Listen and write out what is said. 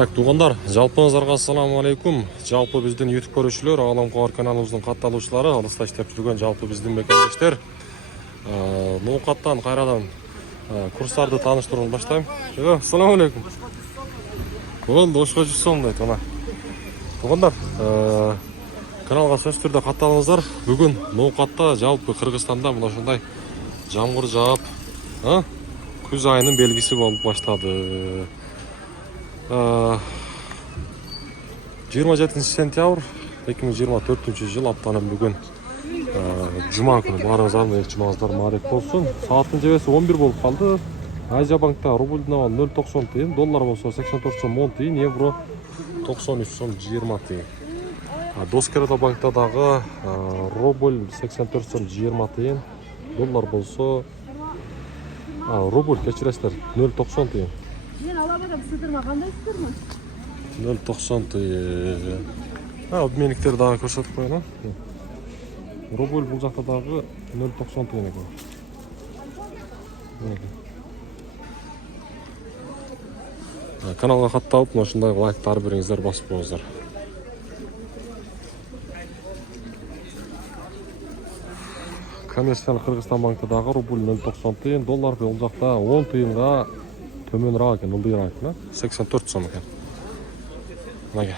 Так, туғандар, жалпыңыздарга ассаламу алейкум. Жалпы биздин YouTube көрүүчүлөр, Алам Кабар каналыбыздын катталуучулары, алыста иштеп жүргөн жалпы биздин мекендештер. Ноокаттан кайрадан курстарды тааныштырууну баштайм. Ассаламу алейкум. Болду, ошко жүрсөм дейт ана. Туғандар, каналга сөзсүз түрдө катталыңыздар. Бүгүн Ноокатта жалпы Кыргызстанда мына ушундай жамгыр жаап, күз айынын белгиси болуп баштады. 27 сентябрь 2024 жыл аптанын бүгүн жума күнү. Баарыңыздар жумаңыздар маарек болсун. Сааттын жебеси 11 болуп калды. Азия банкта рубльдин абалы 0.90 тыйын, доллар болсо 84 сом 10 тыйын, евро 93 сом 20 тыйын. Доскерада банкта дагы рубль 84 сом 20 тыйын, доллар болсо рубль кечиресиздер 0.90 тыйын. Мен алабадам сыдырма, кандай сыдырма? 0.90 тыйын. Обменниктер дагы көрсөтүп коёюн. Рубль бул жакта дагы 0.90 тыйын экен. Каналга катталып, ошондой лайктар бериңиздер, басып коюңуздар. Коммерциялык Кыргызстан банкта дагы рубль 0.90 тыйын, доллар бул жакта 10 тыйынга төмөнүрөөк экен, ылдыйраак экен, 84 сом экен. Мына